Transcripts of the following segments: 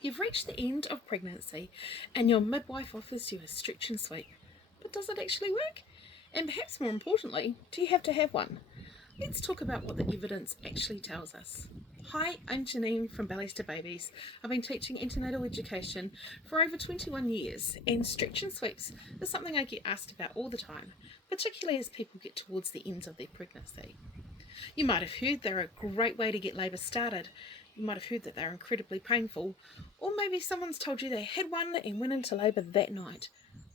You've reached the end of pregnancy and your midwife offers you a stretch and sweep. But does it actually work? And perhaps more importantly, do you have to have one? Let's talk about what the evidence actually tells us. Hi, I'm Janine from Bellies to Babies. I've been teaching antenatal education for over 21 years, and stretch and sweeps is something I get asked about all the time, particularly as people get towards the ends of their pregnancy. You might have heard they're a great way to get labour started. You might have heard that they're incredibly painful, or maybe someone's told you they had one and went into labour that night,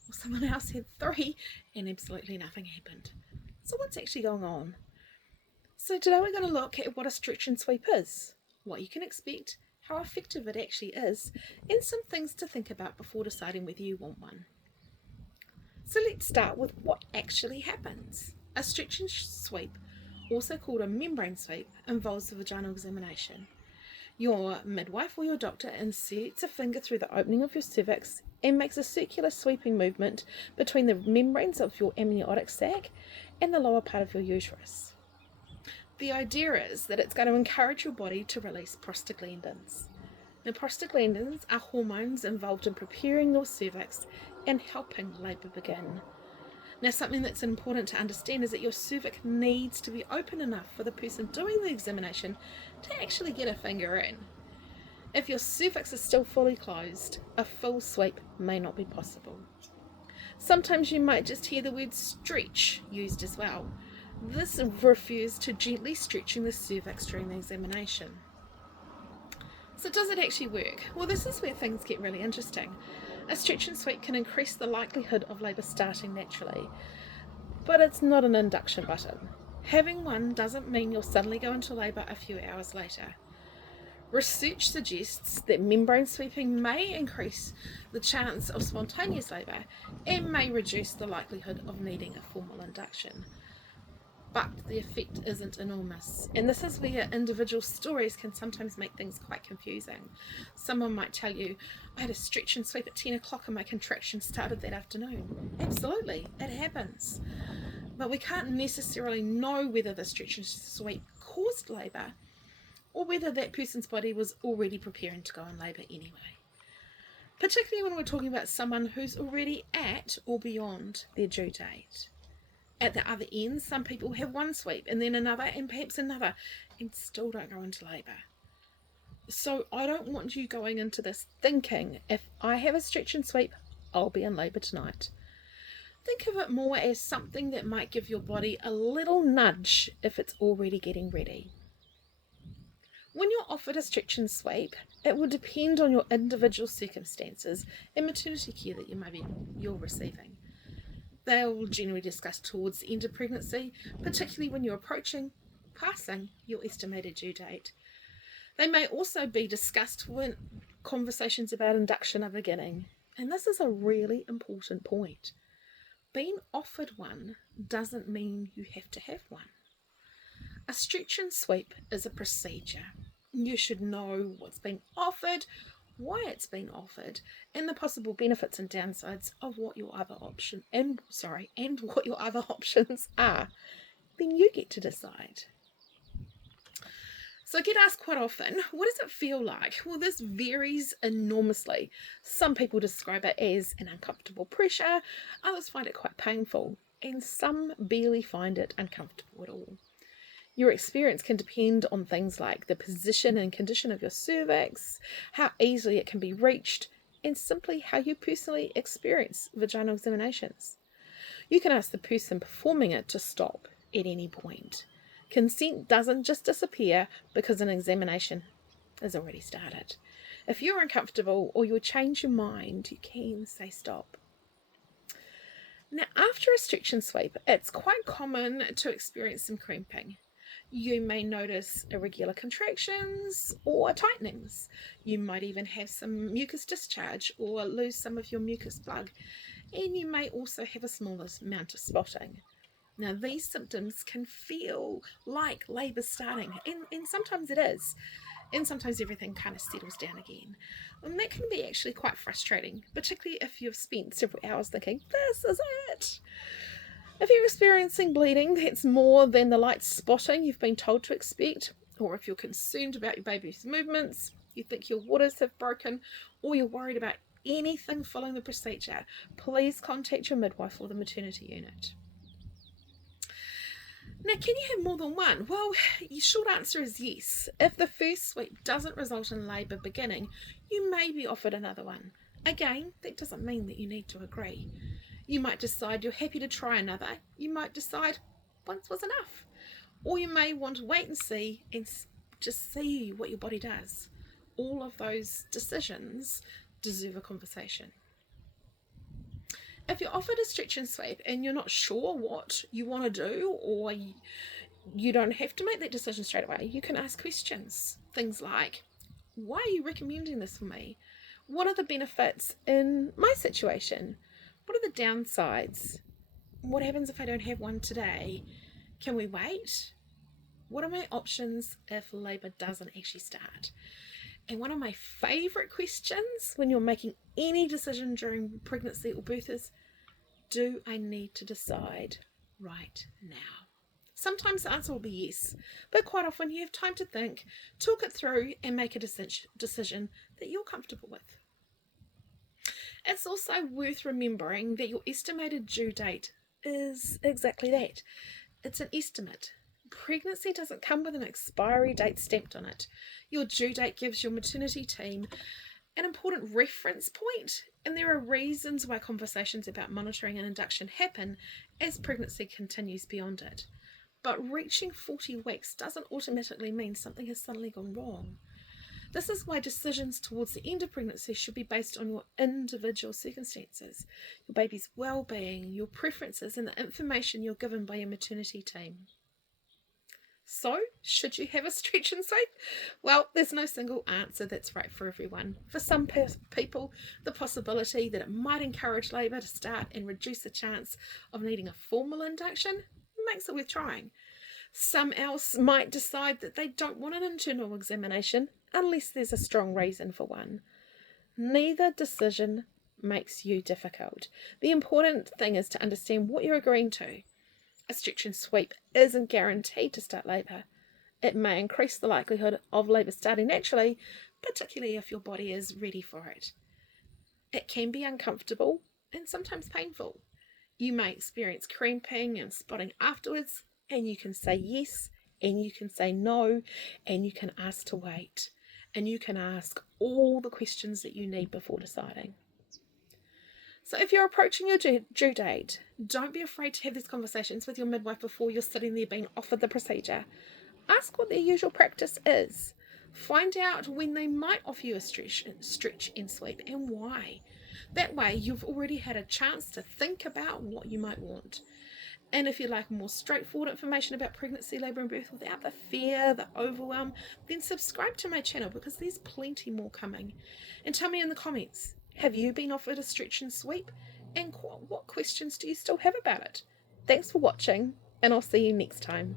or someone else had 3 and absolutely nothing happened. So what's actually going on? So today we're going to look at what a stretch and sweep is, what you can expect, how effective it actually is, and some things to think about before deciding whether you want one. So let's start with what actually happens. A stretch and sweep, also called a membrane sweep, involves the vaginal examination. Your midwife or your doctor inserts a finger through the opening of your cervix and makes a circular sweeping movement between the membranes of your amniotic sac and the lower part of your uterus. The idea is that it's going to encourage your body to release prostaglandins. Now, prostaglandins are hormones involved in preparing your cervix and helping labour begin. Now, something that's important to understand is that your cervix needs to be open enough for the person doing the examination to actually get a finger in. If your cervix is still fully closed, a full sweep may not be possible. Sometimes you might just hear the word stretch used as well. This refers to gently stretching the cervix during the examination. So does it actually work? Well, this is where things get really interesting. A stretch and sweep can increase the likelihood of labour starting naturally, but it's not an induction button. Having one doesn't mean you'll suddenly go into labour a few hours later. Research suggests that membrane sweeping may increase the chance of spontaneous labour and may reduce the likelihood of needing a formal induction. But the effect isn't enormous. And this is where individual stories can sometimes make things quite confusing. Someone might tell you, I had a stretch and sweep at 10 o'clock and my contractions started that afternoon. Absolutely, it happens. But we can't necessarily know whether the stretch and sweep caused labour or whether that person's body was already preparing to go in labour anyway. Particularly when we're talking about someone who's already at or beyond their due date. At the other end, some people have one sweep and then another and perhaps another and still don't go into labour. So I don't want you going into this thinking, if I have a stretch and sweep, I'll be in labour tonight. Think of it more as something that might give your body a little nudge if it's already getting ready. When you're offered a stretch and sweep, it will depend on your individual circumstances and maternity care that you're receiving. They will generally discuss towards the end of pregnancy, particularly when you're passing your estimated due date. They may also be discussed when conversations about induction are beginning. And this is a really important point. Being offered one doesn't mean you have to have one. A stretch and sweep is a procedure. You should know what's being offered, why it's being offered, and the possible benefits and downsides of what your other options are. Then you get to decide. So I get asked quite often, what does it feel like? Well, this varies enormously. Some people describe it as an uncomfortable pressure, others find it quite painful, and some barely find it uncomfortable at all. Your experience can depend on things like the position and condition of your cervix, how easily it can be reached, and simply how you personally experience vaginal examinations. You can ask the person performing it to stop at any point. Consent doesn't just disappear because an examination is already started. If you're uncomfortable or you change your mind, you can say stop. Now, after a stretch and sweep, it's quite common to experience some cramping. You may notice irregular contractions or tightenings. You might even have some mucus discharge or lose some of your mucus plug. And you may also have a small amount of spotting. Now, these symptoms can feel like labour starting, and sometimes it is. And sometimes everything kind of settles down again. And that can be actually quite frustrating, particularly if you've spent several hours thinking, this is it. If you're experiencing bleeding that's more than the light spotting you've been told to expect, or if you're concerned about your baby's movements, you think your waters have broken, or you're worried about anything following the procedure, please contact your midwife or the maternity unit. Now, can you have more than one? Well, your short answer is yes. If the first sweep doesn't result in labour beginning, you may be offered another one. Again, that doesn't mean that you need to agree. You might decide you're happy to try another. You might decide once was enough. Or you may want to wait and see and just see what your body does. All of those decisions deserve a conversation. If you're offered a stretch and sweep and you're not sure what you want to do, or you don't have to make that decision straight away, you can ask questions. Things like, why are you recommending this for me? What are the benefits in my situation? What are the downsides? What happens if I don't have one today? Can we wait? What are my options if labour doesn't actually start? And one of my favourite questions when you're making any decision during pregnancy or birth is, do I need to decide right now? Sometimes the answer will be yes, but quite often you have time to think, talk it through, and make a decision that you're comfortable with. It's also worth remembering that your estimated due date is exactly that. It's an estimate. Pregnancy doesn't come with an expiry date stamped on it. Your due date gives your maternity team an important reference point, and there are reasons why conversations about monitoring and induction happen as pregnancy continues beyond it. But reaching 40 weeks doesn't automatically mean something has suddenly gone wrong. This is why decisions towards the end of pregnancy should be based on your individual circumstances, your baby's well-being, your preferences, and the information you're given by your maternity team. So, should you have a stretch and sweep? Well, there's no single answer that's right for everyone. For some people, the possibility that it might encourage labour to start and reduce the chance of needing a formal induction makes it worth trying. Some else might decide that they don't want an internal examination unless there's a strong reason for one. Neither decision makes you difficult. The important thing is to understand what you're agreeing to. A stretch and sweep isn't guaranteed to start labour. It may increase the likelihood of labour starting naturally, particularly if your body is ready for it. It can be uncomfortable and sometimes painful. You may experience cramping and spotting afterwards, and you can say yes, and you can say no, and you can ask to wait, and you can ask all the questions that you need before deciding. So if you're approaching your due date, don't be afraid to have these conversations with your midwife before you're sitting there being offered the procedure. Ask what their usual practice is. Find out when they might offer you a stretch and sweep and why. That way you've already had a chance to think about what you might want. And if you'd like more straightforward information about pregnancy, labour and birth without the fear, the overwhelm, then subscribe to my channel because there's plenty more coming. And tell me in the comments, have you been offered a stretch and sweep? And what questions do you still have about it? Thanks for watching, and I'll see you next time.